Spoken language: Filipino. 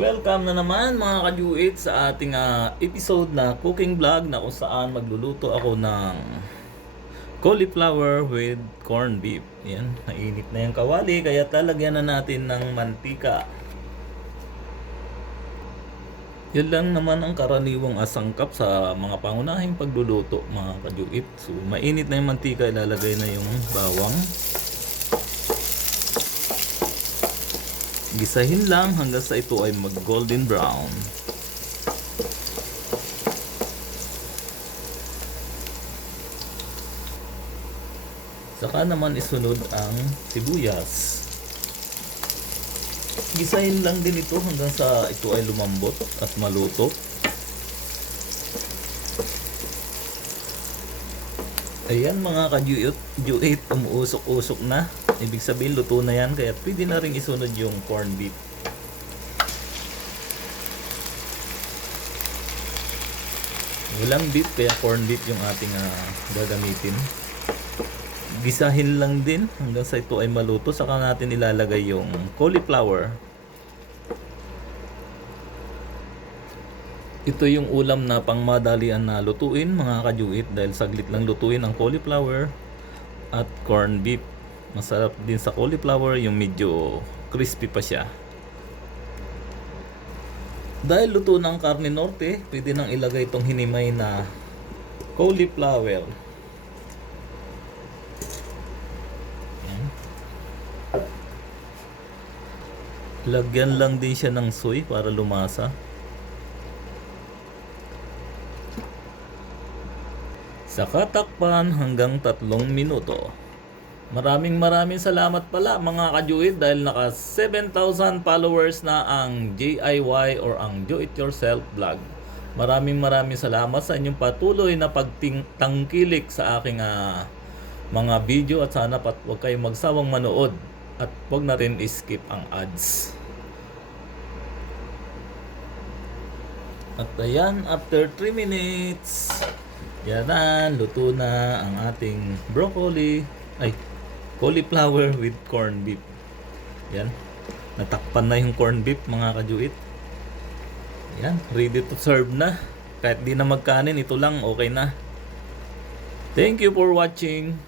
Welcome na naman mga kajuit sa ating episode na cooking vlog na kung saan magluluto ako ng cauliflower with corned beef. Yan, nainit na yung kawali kaya talagyan na natin ng mantika. Yan lang naman ang karaniwang asangkap sa mga pangunahing pagluluto mga kajuit. So mainit na yung mantika, ilalagay na yung bawang. Gisahin lang hanggang sa ito ay mag golden brown. Saka naman isunod ang sibuyas. Gisahin lang din ito hanggang sa ito ay lumambot at maluto. Ayan mga kajuit, umuusok-usok na. Ibig sabihin luto na yan, kaya pwede na rin isunod yung corned beef. Walang beef kaya corned beef yung ating gagamitin. Gisahin lang din hanggang sa ito ay maluto, saka natin ilalagay yung cauliflower. Ito yung ulam na pangmadalian na lutuin mga kajuit dahil saglit lang lutuin ang cauliflower at corned beef. Masarap din sa cauliflower yung medyo crispy pa siya. Dahil luto ng karne norte, pwede nang ilagay itong hinimay na cauliflower. Lagyan lang din siya ng soy para lumasa. Saka takpan hanggang 3 minuto. Maraming salamat pala mga kajuit dahil naka 7,000 followers na ang DIY or ang Do It Yourself vlog. Maraming salamat sa inyong patuloy na pagtangkilik sa aking mga video at sana huwag kayong magsawang manood at huwag na rin skip ang ads. At ayan, after 3 minutes, yan na, luto na ang ating cauliflower with corned beef. Yan, natakpan na yung corned beef mga kajuit. Yan, ready to serve na. Kahit di na magkanin, ito lang okay na. Thank you for watching.